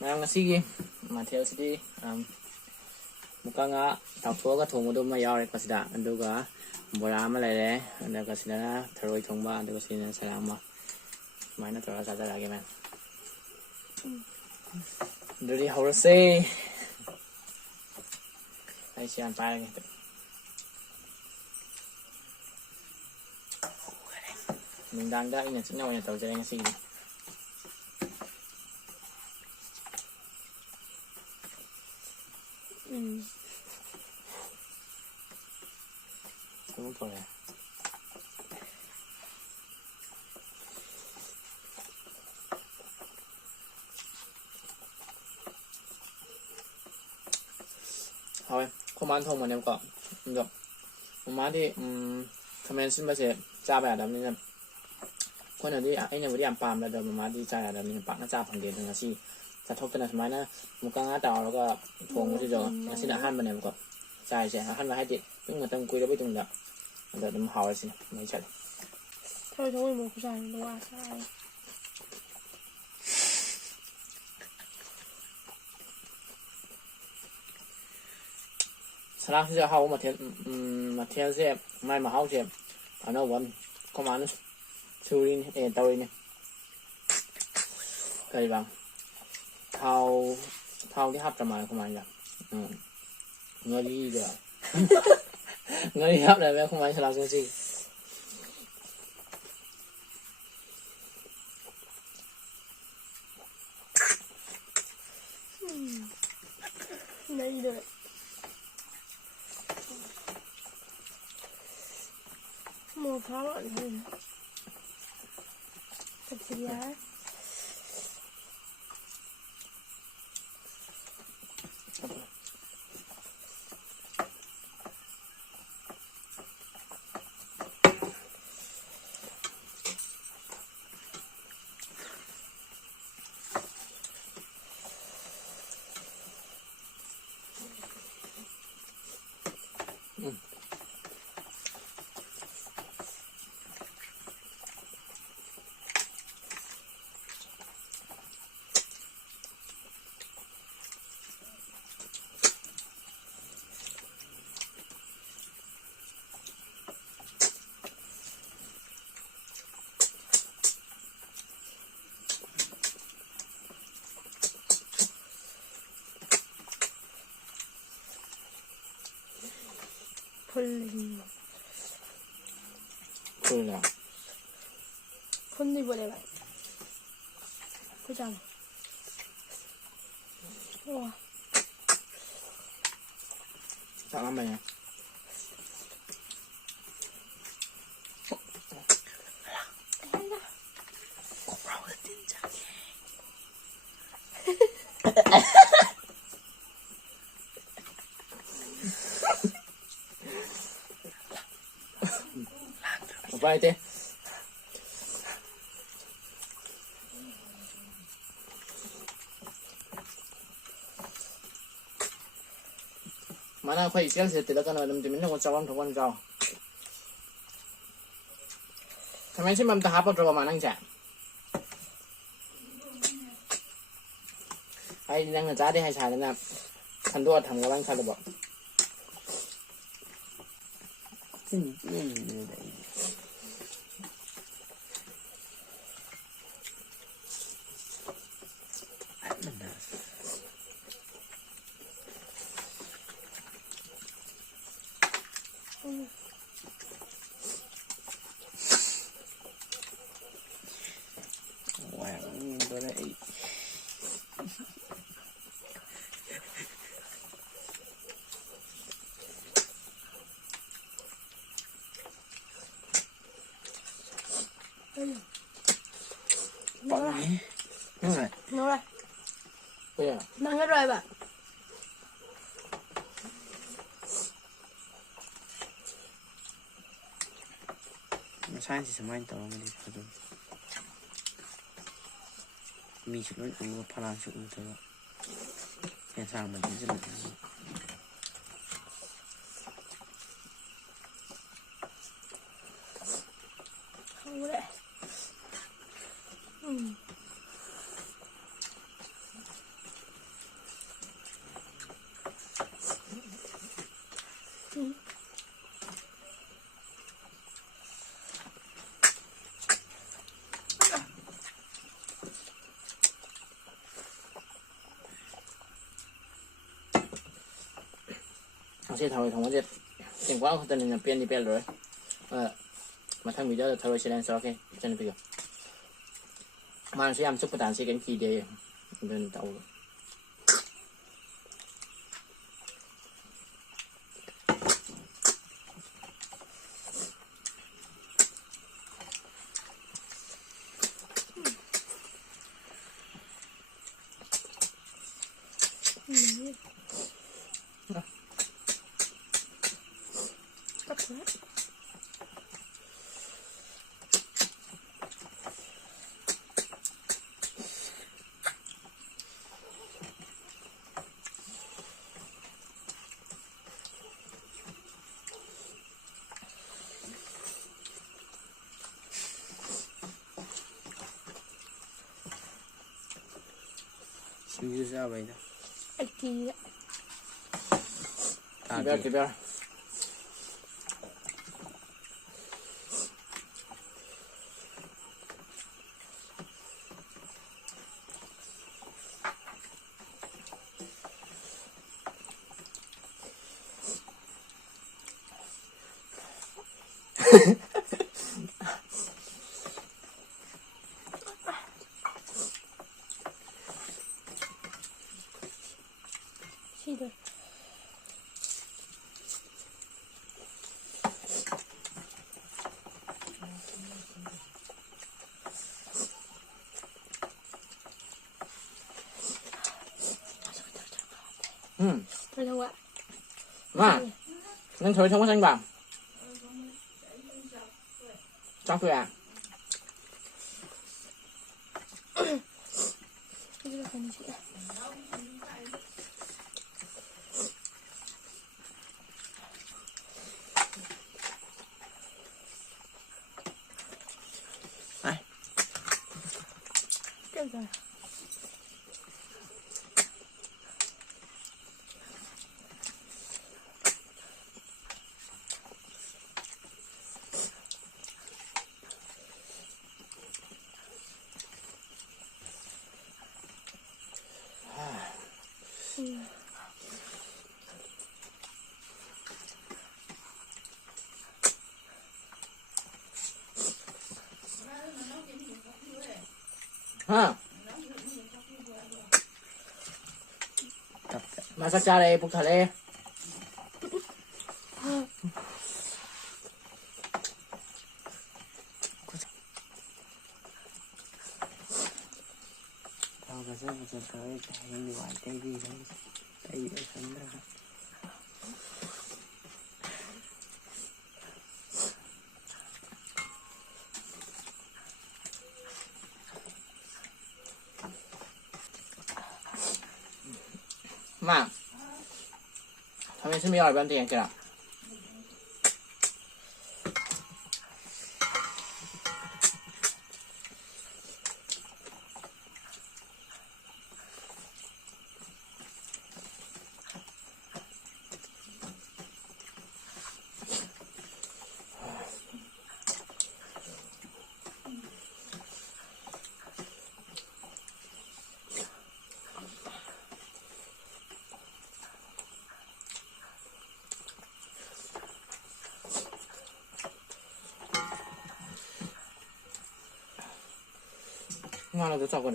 ꯃꯌꯥꯝ ꯉꯁꯤꯒꯤ ꯃꯊꯦꯜꯁꯤꯗꯤ ꯃꯨꯀꯥ ꯉꯥ ꯇꯥꯎꯊꯣꯛꯑꯒ ꯊꯣꯡꯕꯗꯨ ꯑꯃ ꯌꯥꯎꯔꯦ ꯃꯁꯤꯗ, ꯑꯗꯨꯒ ꯕꯣꯔꯥ ꯑꯃ ꯂꯩꯔꯦ, ꯑꯗꯨꯒ ꯁꯤꯗꯅ ꯊꯔꯣꯏ ꯊꯣꯡꯕ, ꯑꯗꯨꯒ ꯁꯤꯗꯅ ꯁꯂꯥꯠ ꯑꯃ, ꯁꯨꯃꯥꯏꯅ ꯇꯧꯔꯒ ꯆꯥꯖꯔꯛꯑꯒꯦ ꯃꯌꯥꯝ. ꯑꯗꯨꯗꯤ ꯍꯧꯔꯁꯦ. ꯑꯩꯁꯤ ꯌꯥꯝ ꯄꯥꯏꯔꯒꯦ. ꯅꯨꯡꯗꯥꯡꯗ ꯑꯩꯅ ꯆꯤꯛꯅ ꯑꯣꯏꯅ ꯇꯧꯖꯔꯦ ꯉꯁꯤꯒꯤꯗꯤ. Đúng rồi. Thôi, không ăn thông mà em có được. Má thì comment xin bác sĩ cha bè đam nênคนอื่นที่ไอ้เนี่ยวันที่อ่านปามแล้วเดินมาที่ใจอะไรนี่ปักหน้าจ่าผังเดียนงาซี่จะทบกันสมัยนะมุกงาเต่าแล้วก็ทวงที่เดียวงาซี่น่ะหั่นมาเนี่ยมันก็ใจใช่หั่นมาให้ติดซึ่งมันต้องคุยแล้วไม่ตรงแบบเดี๋ยวมันหาวสิไม่ใช่เธอต้องไปมุกใจหรือว่าใช่สลากที่จะเข้ามาเทียนเสียไม่มาเข้าเสียอันนั้นวันเข้ามาชูรินเตารินเคยบ้างเท่าที่ฮับจะมาเข้ามาอย่างเงยดีเดียวเงยฮับเลยแม่เข้ามาฉลาดจริงไม่เลยหมูฟ้าอ่อนเลยกับสียาคนแล้วคนดีบ่ได้ไหมกูจำโอ้จะทำไงไปเต้มาหน้าค่อยเสียงเสร็จแล้วกันเลยมันจะมีเรื่องวันเจ้าวันทุกวันเจ้าทำไมใช่มันตาฮับเราประมาณนั่งแจกไอ้ยังจ้าได้ให้ชายแล้วนะทันด้วยทำกับบ้านใครจะบอกนั่งเลยนั่งเลยนั่งก็เลยแบบใช่สิสมัยต่อมาดิครับมีชุดนู้นอูพลังชุดอูเธอแค่สร้างมันจะหนึ่งเขาเลย 사실 다음에 동원제 생과 하다는 변이 별로 마탕 미디어 타로 시간서 오케이 저는 비교 만수 얌 sup보다 안 쓰긴 기대요 이건 따오 같은 심지어 싸봐이다. 알기 개별 시들 덜 나와 mà nên thôi không có xanh bằng cho tôi à 이거 건지 Này. Được rồi. ha Tập massage đây phục thả lê tao cái sẽ tới tay đi ngoài tay đi tay ở sân đó. mà thằng mình xin bây giờ bán tiền kìa nào ngon là tôi chọc rồi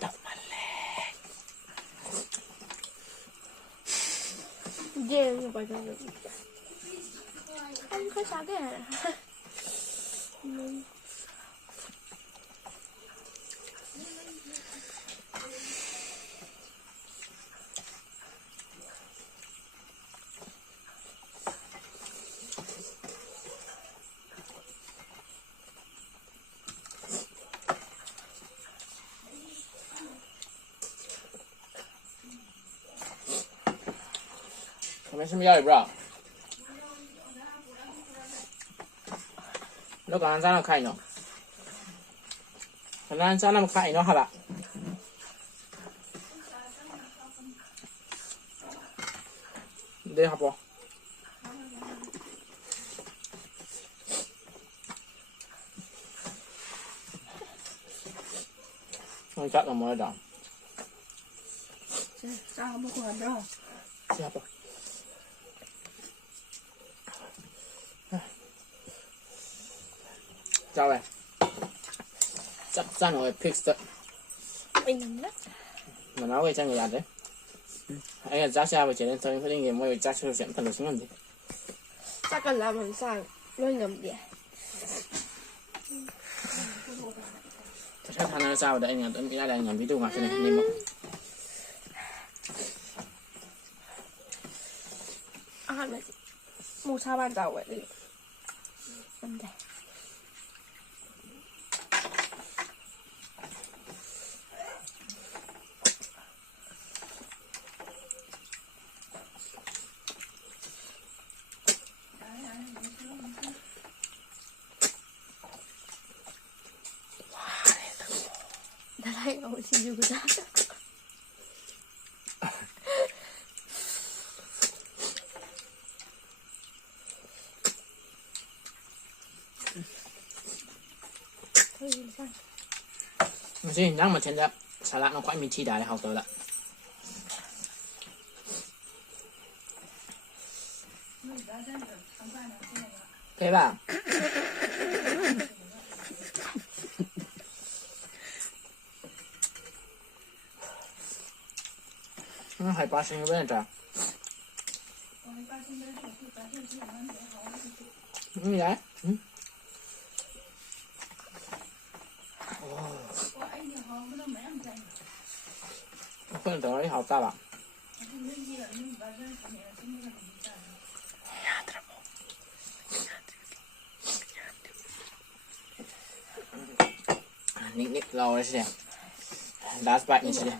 đậu mặt lẹ 이제 이거 맞아. 한 컷하게. thằng mình xin bây giờ bro nó còn ăn sao nó khai nó còn ăn sao nó khai nó hả bạn đây học không nó chắc là mới đỏ 아, 먹고 간다. siapa chào em chắc chắn rồi fix đấy 있는데? mà nói với cho người ăn đấy anh là giá xa và chỉ nên thôi phải đi nghiệm mới giá chưa giảm thần được xuống gì 잠깐 라면 상 런염디. chắc thằng nào sao đấy anh em ra đây làm ví dụ mà cái này nên mà 아, 네. 뭐 사반 자고 해. 안 돼. 나라이가 어디 누구다? chứ nhắc mà trên đó xà lát nó quay mình chi đá để học tới lại thế bà hay ba sinh bên trái như vậy không tới học ta bạn 닉 lâu đấy xem đá bạn như thế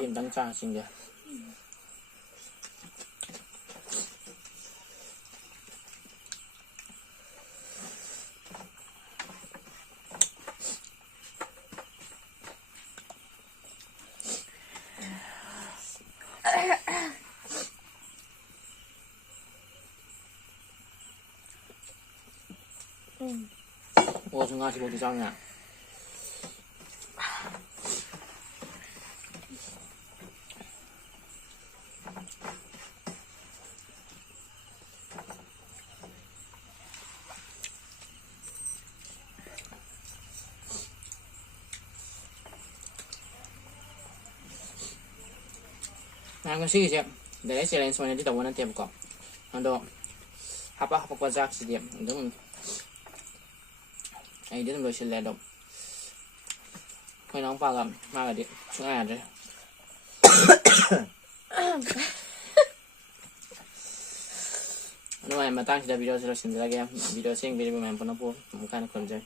im đăng trang xin kìa 오 중간 15장이야 Nah, sih siap. Dari selain semuanya di tawanan tiap kok. Untuk apa kuazak sih dia. Untuk ai dia tunggu sih ledok. Kau nong pagam, mana dia? Sungai ada. Ano ay matang sila video sila sindira kaya video sing video main pun apa bukan kerja.